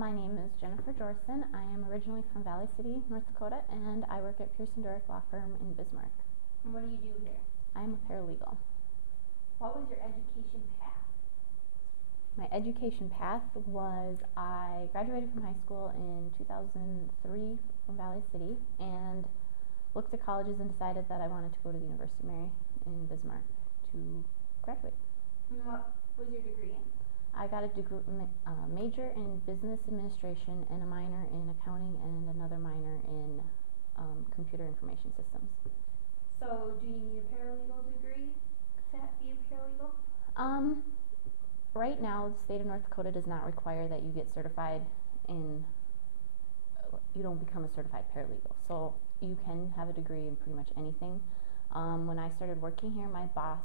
My name is Jennifer Jorrisen. I am originally from Valley City, North Dakota, and I work at Pearce Durrick Law Firm in Bismarck. And what do you do here? I am a paralegal. What was your education path? My education path was I graduated from high school in 2003 from Valley City and looked at colleges and decided that I wanted to go to the University of Mary in Bismarck to graduate. And what was your degree in? I got a major in business administration and a minor in accounting and another minor in computer information systems. So, do you need a paralegal degree to be a paralegal? Right now, the state of North Dakota does not require that you get certified you don't become a certified paralegal. So, you can have a degree in pretty much anything. When I started working here, my boss,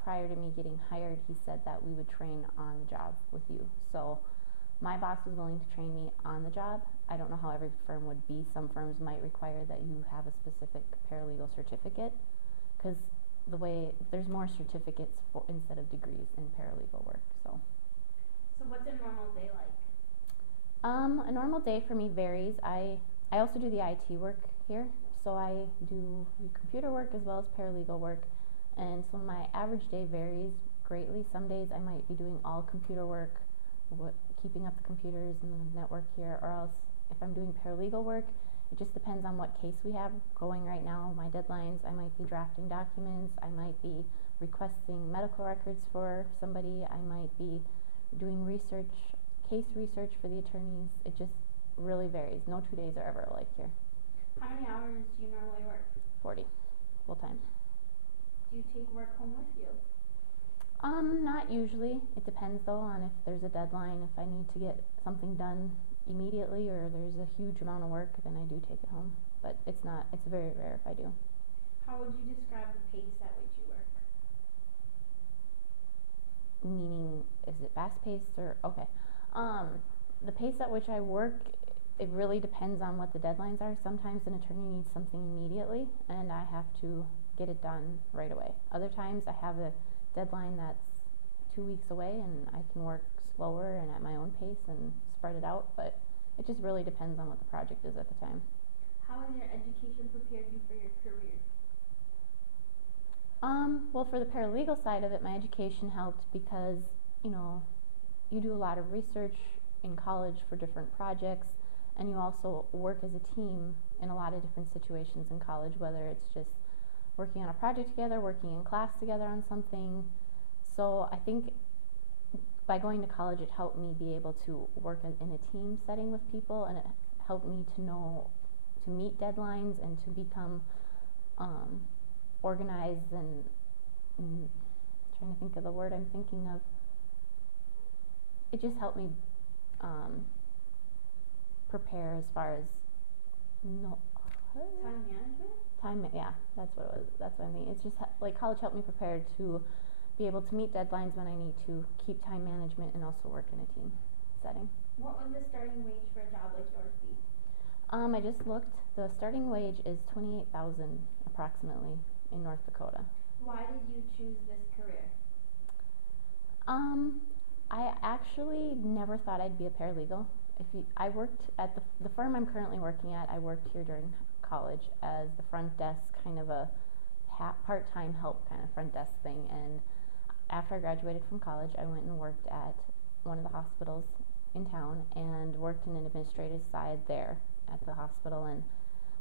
prior to me getting hired, he said that we would train on the job with you. So my boss was willing to train me on the job. I don't know how every firm would be. Some firms might require that you have a specific paralegal certificate because there's more certificates instead of degrees in paralegal work. So what's a normal day like? A normal day for me varies. I also do the IT work here, so I do computer work as well as paralegal work. And so my average day varies greatly. Some days I might be doing all computer work, keeping up the computers and the network here, or else if I'm doing paralegal work, it just depends on what case we have going right now, my deadlines. I might be drafting documents, I might be requesting medical records for somebody, I might be doing case research for the attorneys. It just really varies. No 2 days are ever alike here. How many hours do you normally work? 40, full time. Do you take work home with you? Not usually. It depends though on if there's a deadline. If I need to get something done immediately or there's a huge amount of work, then I do take it home. But it's very rare if I do. How would you describe the pace at which you work? Meaning, is it fast paced or okay? The pace at which I work, it really depends on what the deadlines are. Sometimes an attorney needs something immediately and I have to get it done right away. Other times I have a deadline that's 2 weeks away and I can work slower and at my own pace and spread it out, but it just really depends on what the project is at the time. How has your education prepared you for your career? Well, for the paralegal side of it, my education helped because, you do a lot of research in college for different projects, and you also work as a team in a lot of different situations in college, whether it's just working on a project together, working in class together on something. So I think by going to college, it helped me be able to work in a team setting with people, and it helped me to meet deadlines and to become organized and trying to think of the word I'm thinking of. It just helped me prepare as far as Time management? Yeah, that's what it was. That's what I mean. It's just like college helped me prepare to be able to meet deadlines when I need to, keep time management, and also work in a team setting. What would the starting wage for a job like yours be? I just looked. The starting wage is $28,000 approximately in North Dakota. Why did you choose this career? I actually never thought I'd be a paralegal. I worked at the firm I'm currently working at. I worked here during college as the front desk, kind of a part-time help kind of front desk thing, and after I graduated from college, I went and worked at one of the hospitals in town and worked in an administrative side there at the hospital. And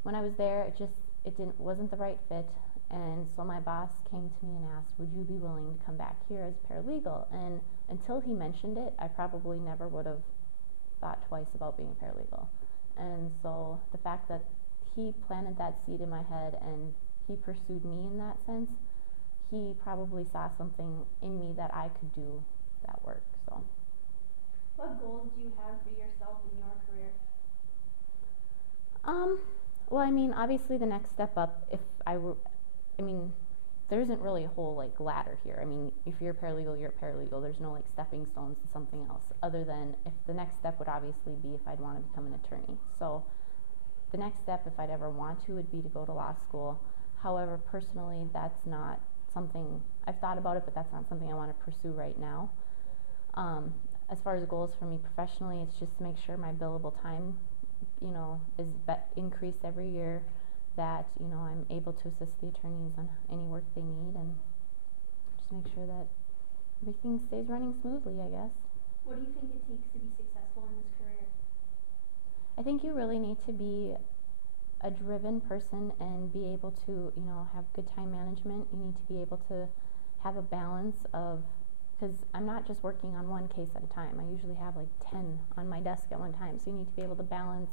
when I was there, it wasn't the right fit, and so my boss came to me and asked, would you be willing to come back here as paralegal? And until he mentioned it, I probably never would have thought twice about being a paralegal. And so the fact that he planted that seed in my head and he pursued me in that sense, he probably saw something in me that I could do that work. So what goals do you have for yourself in your career? Well, I mean, obviously the next step up, there isn't really a whole ladder here. I mean, if you're a paralegal, you're a paralegal. There's no stepping stones to something else, other than if the next step would obviously be if I'd want to become an attorney. So the next step, if I'd ever want to, would be to go to law school. However, personally, that's not something, I've thought about it, but that's not something I want to pursue right now. as far as goals for me professionally, it's just to make sure my billable time, is increased every year, that, I'm able to assist the attorneys on any work they need, and just make sure that everything stays running smoothly, I guess. What do you think it takes to be successful in this career? I think you really need to be a driven person and be able to, have good time management. You need to be able to have a balance of, because I'm not just working on one case at a time. I usually have like 10 on my desk at one time. So you need to be able to balance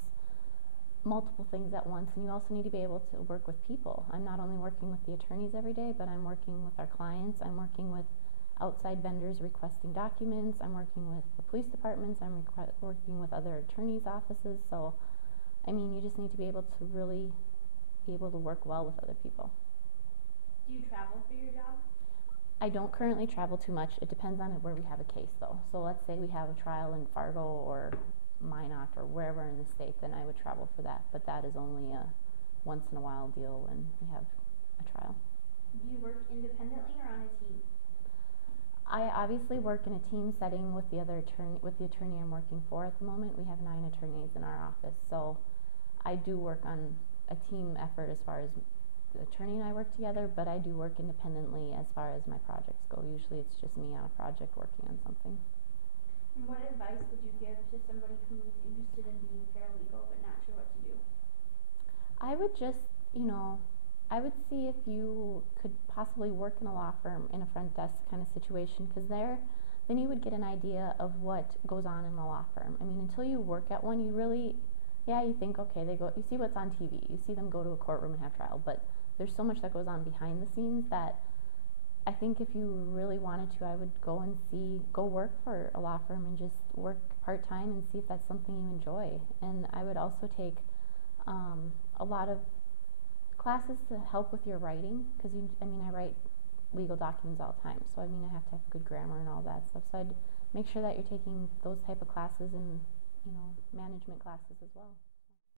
multiple things at once, and you also need to be able to work with people. I'm not only working with the attorneys every day, but I'm working with our clients. I'm working with outside vendors requesting documents. I'm working with the police departments. I'm working with other attorneys' offices. So, you just need to be able to really be able to work well with other people. Do you travel for your job? I don't currently travel too much. It depends on where we have a case, though. So let's say we have a trial in Fargo or Minot or wherever in the state, then I would travel for that. But that is only a once-in-a-while deal when we have a trial. Do you work independently or on a team? I obviously work in a team setting with the attorney I'm working for at the moment. We have 9 attorneys in our office, so I do work on a team effort as far as the attorney and I work together, but I do work independently as far as my projects go. Usually it's just me on a project working on something. And what advice would you give to somebody who's interested in being paralegal but not sure what to do? I would just, I would see if you could possibly work in a law firm in a front desk kind of situation, because then you would get an idea of what goes on in a law firm. Until you work at one, you really, you think, okay, you see what's on TV, you see them go to a courtroom and have trial, but there's so much that goes on behind the scenes that I think if you really wanted to, I would go work for a law firm and just work part-time and see if that's something you enjoy. And I would also take a lot of classes to help with your writing, because I write legal documents all the time, so I have to have good grammar and all that stuff. So I'd make sure that you're taking those type of classes and management classes as well.